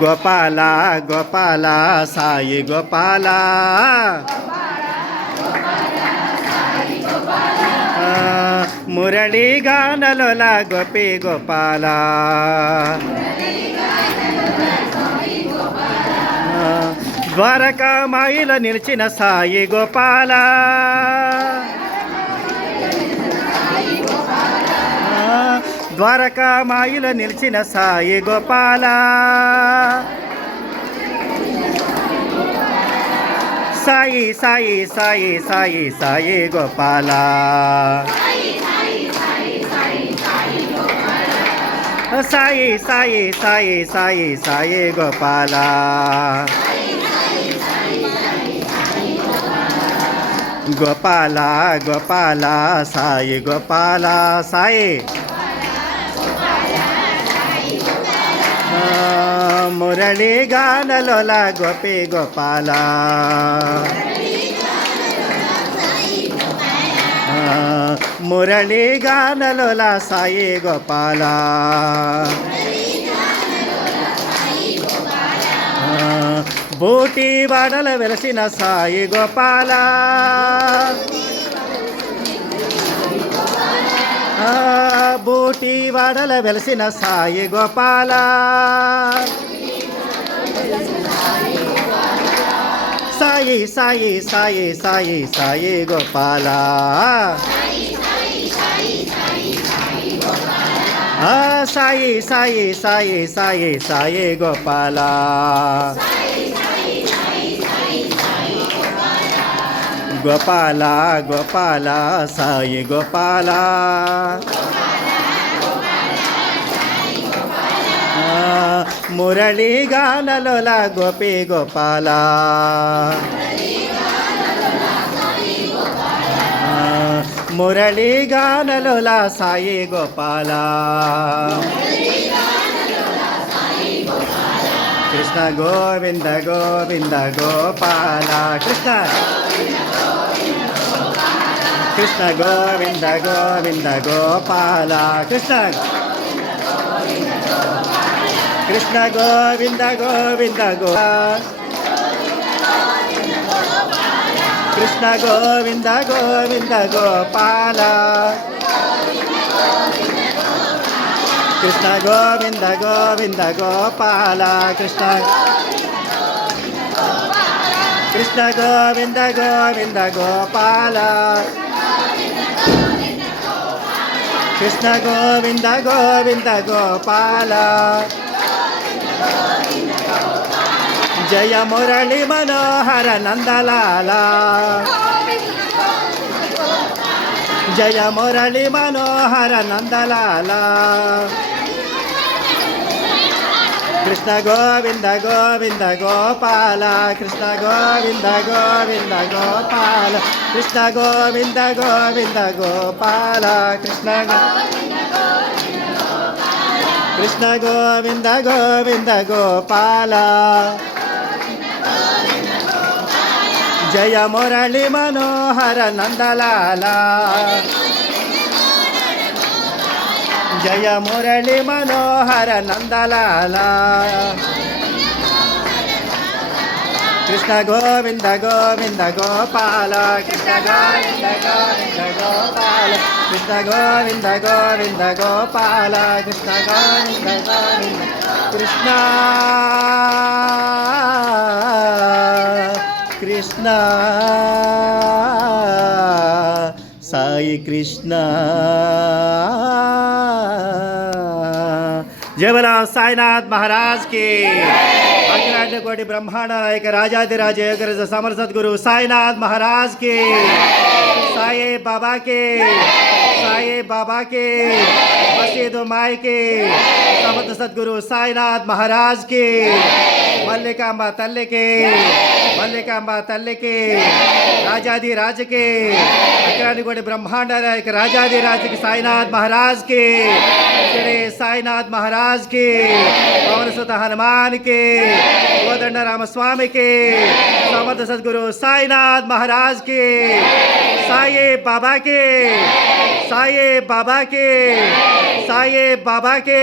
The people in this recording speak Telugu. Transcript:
గోపాలా గోపాలా సాయి గోపాలా మురళీ గానలోల గోపి గోపాలా ద్వారకా మాయిలో నిలిచిన సాయి గోపాలా ద్వారకా మాయిలో నిలిచిన సాయి గోపాలా సాయి సాయి సాయి సాయి సాయి గోపాలా సాయి సాయి సాయి సాయి సాయి గోపాలా గోపాలా గోపాలా సాయి గోపాలా సాయి మురళీ గానలోల గోపి గోపాలా మురళీ గానలోల సాయి గోపాలా బూటి వాడల వెలసిన సాయి గోపాలా బూటి వాడల వెలసిన సాయి గోపాలా సాయి సాయి సాయి సాయి సాయి గోపాలా సాయి సాయి సాయి సాయి సాయి గోపాలా గోపాలా గోపాలా సాయి గోపాలా మురళీ గానలోల గోపి గోపాలా మురళీ గానలోల సాయి గోపాలా కృష్ణ గోవింద గోవింద గోపాల కృష్ణ కృష్ణ గోవింద గోవింద గోపాల కృష్ణ కృష్ణ గోవింద గోవింద గో కృష్ణ గోవింద గోవింద గోపాల కృష్ణ గోవింద గోవింద గోపాల కృష్ణ కృష్ణ గోవింద గోవింద గోపాల కృష్ణ గోవింద గోవింద గోపాల జయ మురళి మనోహర నందలాల జయ మురళి మనోహర నందలాల కృష్ణ గోవింద గోవింద గోపాల కృష్ణ గోవింద గోవింద గోపాల కృష్ణ గోవింద గోవింద గోపాల కృష్ణ కృష్ణ గోవింద గోవింద గోపాల జయ మురళి మనోహర నందలాల జయ మురళి మనోహర నందలాల కృష్ణ గోవింద గోవింద గోపాల కృష్ణ గోవింద గోవింద గోపాల కృష్ణ గోవింద గోవింద గోపాల కృష్ణ గోవింద గోవింద కృష్ణ కృష్ణ సాయి కృష్ణ जय बोला साईनाथ महाराज की अखिलांड कोटि ब्रह्मांड नायक राजाधिराज योगराज समर्थ सद्गुरु साईनाथ महाराज के साई बाबा के साई बाबा के मसीद माई के समर्थ सद्गुरु साईनाथ महाराज के मल्लिकांबा तल्ली के मल्लिकांबा तल्ली के राजाधिराज के अखिलांड कोटि ब्रह्मांड नायक राजाधिराज के साईनाथ महाराज के श्री साईनाथ महाराज के पवन सुत हनुमान के कोदंड राम स्वामी के समर्थ सद्गुरु साईनाथ महाराज के साई बाबा के साई बाबा के साई बाबा के